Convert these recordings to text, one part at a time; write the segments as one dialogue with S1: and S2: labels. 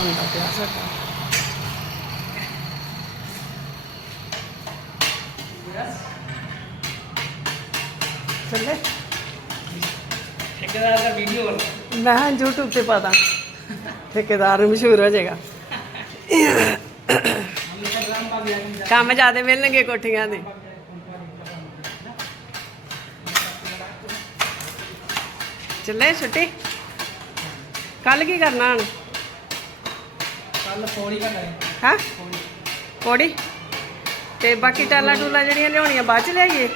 S1: ਹੁੰਦਾ ਪਿਆ ਸਾਡਾ ਚੱਲੇ।
S2: ਠੇਕੇਦਾਰ ਦਾ ਵੀਡੀਓ
S1: ਮੈਂ ਕਿਹਾ YouTube ਤੇ ਪਾ ਦਾਂ ਠੇਕੇਦਾਰ ਮਸ਼ਹੂਰ ਹੋ ਜਾਏਗਾ। ਕੰਮ ਜ਼ਿਆਦੇ ਮਿਲਣਗੇ ਕੋਠੀਆਂ ਦੇ। ਚੱਲੇ ਛੁੱਟੀ। ਕੱਲ ਕੀ ਕਰਨਾ ਹਣ?
S2: ਕੱਲ ਪੌੜੀ ਦਾ ਕਰੇ
S1: ਹਾਂ? ਤੇ ਬਾਕੀ ਟਾਲਾ ਟੂਲਾ ਜਿਹੜੀਆਂ ਲਿਆਉਣੀਆਂ ਬਾਅਦ ਚ ਲਿਆਈਏ?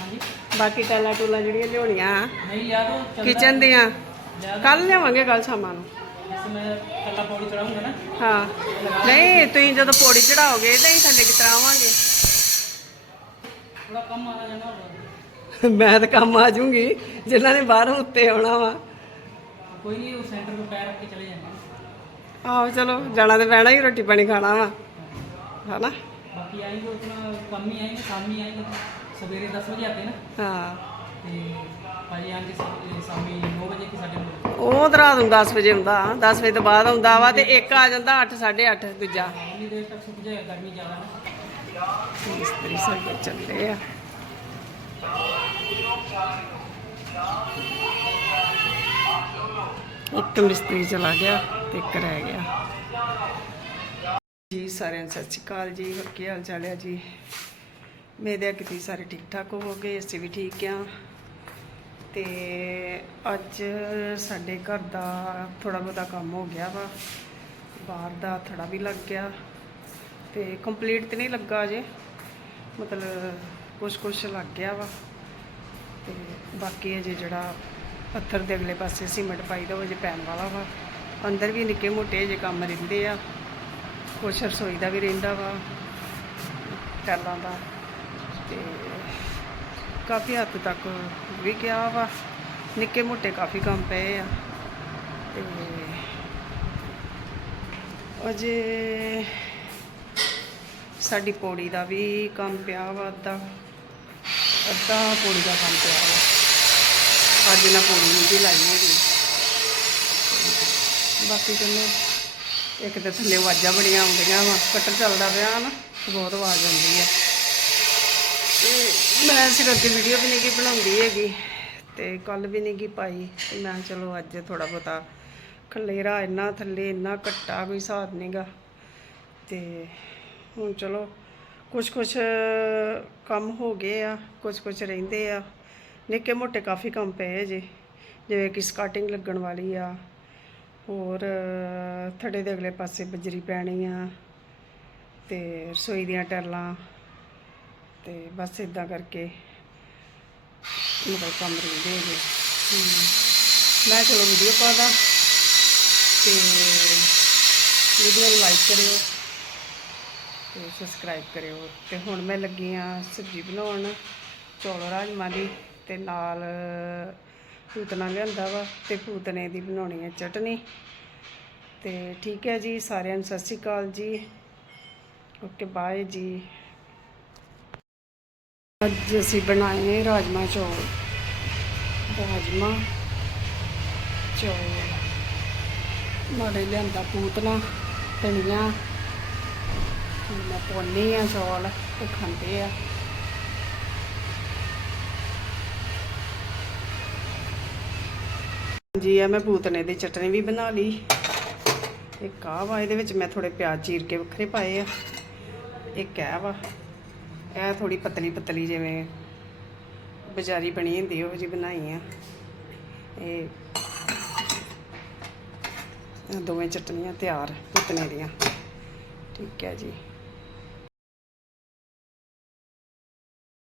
S2: ਹਾਂਜੀ।
S1: ਬਾਕੀ ਟਾਲਾ ਟੂਲਾ ਜਿਹੜੀਆਂ ਲਿਆਉਣੀਆਂ
S2: ਨਹੀਂ ਯਾਰ ਉਹ
S1: ਕਿਚਨ ਦੀਆਂ। ਕੱਲ ਲਿਆਵਾਂਗੇ ਕੱਲ ਸ਼ਾਮਾਂ ਨੂੰ।
S2: ਜਿਸ ਮੈਂ ਕੱਲਾ ਪੌੜੀ ਚੜਾਉਂਗਾ ਨਾ।
S1: ਹਾਂ। ਨਹੀਂ ਤੁਸੀਂ ਜਦੋਂ ਪੌੜੀ ਚੜਾਓਗੇ ਤਾਂ ਹੀ ਥੱਲੇ ਕਿਸ ਤਰ੍ਹਾਂ ਆਵਾਂਗੇ।
S2: ਥੋੜਾ ਕੰਮ ਆਣਾ ਜਾਣਾ ਹੋਗਾ
S1: ਮੈਂ ਤਾਂ ਕੰਮ ਆ ਜਾਊਂਗੀ ਜਿਨ੍ਹਾਂ ਨੇ ਬਾਹਰੋਂ ਉੱਤੇ ਆਉਣਾ ਵਾ।
S2: ਕੋਈ ਨਹੀਂ ਉਹ ਸੈਂਟਰ ਤੋਂ ਪੈਰ ਰੱਖ ਕੇ ਚਲੇ ਜਾਂਦੇ
S1: ਆਹੋ ਚਲੋ ਜਾਣਾ ਤੇ ਪੈਣਾ ਹੀ ਰੋਟੀ ਪਾਣੀ ਖਾਣਾ ਵਾ। ਹਨਾ?
S2: ਬਾਕੀ ਆਈ ਕੋ ਆਪਣਾ ਕੰਮ ਹੀ ਆਏਗਾ ਸ਼ਾਮ ਹੀ ਆਏਗਾ ਸਵੇਰੇ 10 ਵਜੇ ਆਤੇ ਨਾ।
S1: ਹਾਂ।
S2: ਤੇ ਭਾਈ ਆਂਦੇ ਸ਼ਾਮੀ 9 ਵਜੇ ਕਿ ਸਾਡੇ
S1: ਉਹ ਤਾਂ ਨੂੰ 10 ਵਜੇ ਹੁੰਦਾ 10 ਵਜੇ ਤੋਂ ਬਾਅਦ ਆਉਂਦਾ ਵਾ ਤੇ ਇੱਕ ਆ ਜਾਂਦਾ 8 8:30 ਦੂਜਾ।
S2: ਇੰਨੀ ਦੇਰ ਤੱਕ ਸੁੱਕ
S1: ਚੱਲੇ ਆ ਇੱਕ ਮਿਸਤਰੀ ਚਲਾ ਗਿਆ ਤੇ ਇੱਕ ਰਹਿ ਗਿਆ। ਜੀ, ਸਾਰਿਆਂ ਨੂੰ ਸਤਿ ਸ਼੍ਰੀ ਅਕਾਲ ਜੀ। ਹੋਰ ਕੀ ਹਾਲ ਚਾਲ ਹੈ ਜੀ? ਮੇਰੇ ਕਿ ਤੁਸੀਂ ਸਾਰੇ ਠੀਕ ਠਾਕ ਹੋਵੋਗੇ, ਅਸੀਂ ਵੀ ਠੀਕ ਆ ਤੇ ਅੱਜ ਸਾਡੇ ਘਰ ਦਾ ਥੋੜਾ ਬਹੁਤਾ ਕੰਮ ਹੋ ਗਿਆ ਵਾ। ਬਾਹਰ ਦਾ ਥੜਾ ਵੀ ਲੱਗ ਗਿਆ। ਤੇ ਕੰਪਲੀਟ ਤੇ ਨਹੀਂ ਲੱਗਾ ਅਜੇ। ਮਤਲਬ ਕੁਛ ਕੁਛ ਲੱਗ ਗਿਆ ਵਾ। ਤੇ ਬਾਕੀ ਅਜੇ ਜਿਹੜਾ ਪੱਥਰ ਦੇ ਅਗਲੇ ਪਾਸੇ ਸੀਮੈਂਟ ਪਾਈ ਦਾ ਉਹ ਅਜੇ ਪੈਣ ਵਾਲਾ ਵਾ। ਅੰਦਰ ਵੀ ਨਿੱਕੇ ਮੋਟੇ ਅਜੇ ਕੰਮ ਰਹਿੰਦੇ ਆ। ਕੁਛ ਰਸੋਈ ਦਾ ਵੀ ਰਹਿੰਦਾ ਵਾ। ਟੈਲਾਂ ਦਾ। ਤੇ ਕਾਫੀ ਹੱਦ ਤੱਕ ਵੀ ਗਿਆ ਵਾ। ਨਿੱਕੇ ਮੋਟੇ ਕਾਫੀ ਕੰਮ ਪਏ ਆ। ਤੇ ਅਜੇ ਸਾਡੀ ਪੌੜੀ ਦਾ ਵੀ ਕੰਮ ਪਿਆ ਵਾ ਅੱਧਾ। ਅੱਧਾ ਪੌੜੀ ਦਾ ਕੰਮ ਪਿਆ ਵਾ। ਅੱਜ ਨਾ ਪੌੜੀ ਨਹੀਂ ਵੀ ਲਾਈ ਹੈਗੀ। ਬਾਕੀ ਚਲੋ ਇੱਕ ਤਾਂ ਥੱਲੇ ਆਵਾਜ਼ਾਂ ਬੜੀਆਂ ਆਉਂਦੀਆਂ ਵਾ, ਕਟਰ ਚੱਲਦਾ ਪਿਆ ਨਾ ਬਹੁਤ ਆਵਾਜ਼ ਆਉਂਦੀ ਆ। ਤੇ ਮੈਂ ਸਿਰ ਕਰਕੇ ਵੀਡੀਓ ਵੀ ਨਹੀਂ ਕੀ ਬਣਾਉਂਦੀ ਹੈਗੀ, ਤੇ ਕੱਲ ਵੀ ਨਹੀਂ ਕੀ ਪਾਈ। ਤੇ ਮੈਂ ਚਲੋ ਅੱਜ ਥੋੜਾ ਬਹੁਤਾ ਖਲੇਰਾ ਇੰਨਾ ਥੱਲੇ, ਇੰਨਾ ਘੱਟਾ ਕੋਈ ਹਿਸਾਬ ਨਹੀਂਗਾ ਤੇ ਹੁਣ ਚਲੋ ਕੁਝ ਕੁਝ ਕੰਮ ਹੋ ਗਏ ਆ ਕੁਝ ਕੁਝ ਰਹਿੰਦੇ ਆ। ਨਿੱਕੇ ਮੋਟੇ ਕਾਫੀ ਕੰਮ ਪਏ ਜੇ, ਜਿਵੇਂ ਕਿ ਸਕਾਟਿੰਗ ਲੱਗਣ ਵਾਲੀ ਆ, ਹੋਰ ਥੜੇ ਦੇ ਅਗਲੇ ਪਾਸੇ ਬਜਰੀ ਪੈਣੀ ਆ, ਤੇ ਰਸੋਈ ਦੀਆਂ ਟਰਲਾਂ ਤੇ ਬਸ ਇਦਾਂ ਕਰਕੇ ਮਤਲਬ ਕੰਮ ਰਹਿੰਦੇ ਹੈਗੇ ਮੈਂ ਚਲੋ ਵੀਡੀਓ ਪਾਦਾ ਤੇ ਵੀਡੀਓ ਨੂੰ ਲਾਈਕ ਕਰਿਓ, ਤੇ ਸਬਸਕ੍ਰਾਈਬ ਕਰਿਓ, ਤੇ ਹੁਣ ਮੈਂ ਲੱਗੀ ਆ ਸਬਜ਼ੀ ਬਣਾਉਣ, ਚੌਲ ਰਾਜਮਾ ਦੀ। ਤੇ ਨਾਲ ਪੂਤਨਾ ਲਿਆਂਦਾ ਵਾ ਤੇ ਪੂਤਨੇ ਦੀ ਬਣਾਉਣੀ ਹੈ ਚਟਨੀ। ਤੇ ਠੀਕ ਹੈ ਜੀ, ਸਾਰਿਆਂ ਨੂੰ ਸਤਿ ਸ਼੍ਰੀ ਅਕਾਲ ਜੀ। ਓਕੇ, ਬਾਏ ਜੀ। ਅੱਜ ਅਸੀਂ ਬਣਾਏ ਨੇ ਰਾਜਮਾ ਚੌਲ। ਰਾਜਮਾ ਚੌਲ। ਮਾੜੇ ਲਿਆਂਦਾ ਪੂਤਨਾ, ਧਨੀਆ। ਮੈਂ ਪਾਉਂਦੀ ਆ ਚੌਲ ਤੇ ਖਾਂਦੇ ਆ। ਜੀ ਆ ਮੈਂ ਪੂਤਨੇ ਦੀ ਚਟਨੀ ਵੀ ਬਣਾ ਲਈ। ਇੱਕ ਆਹ ਵਾ, ਇਹਦੇ ਵਿੱਚ ਮੈਂ ਥੋੜੇ ਪਿਆਜ਼ ਚੀਰ ਕੇ ਵੱਖਰੇ ਪਾਏ ਆ। ਇੱਕ ਕਹਿ ਵਾ, ਇਹ ਥੋੜੀ ਪਤਲੀ ਪਤਲੀ ਜਿਵੇਂ ਬਜ਼ਾਰੀ ਬਣੀ ਹੁੰਦੀ, ਉਹ ਜੀ ਬਣਾਈ ਆ। ਇਹ ਦੋਵੇਂ ਚਟਨੀਆਂ ਤਿਆਰ ਪੁਤਨੇ ਦੀਆਂ। ਠੀਕ ਹੈ ਜੀ।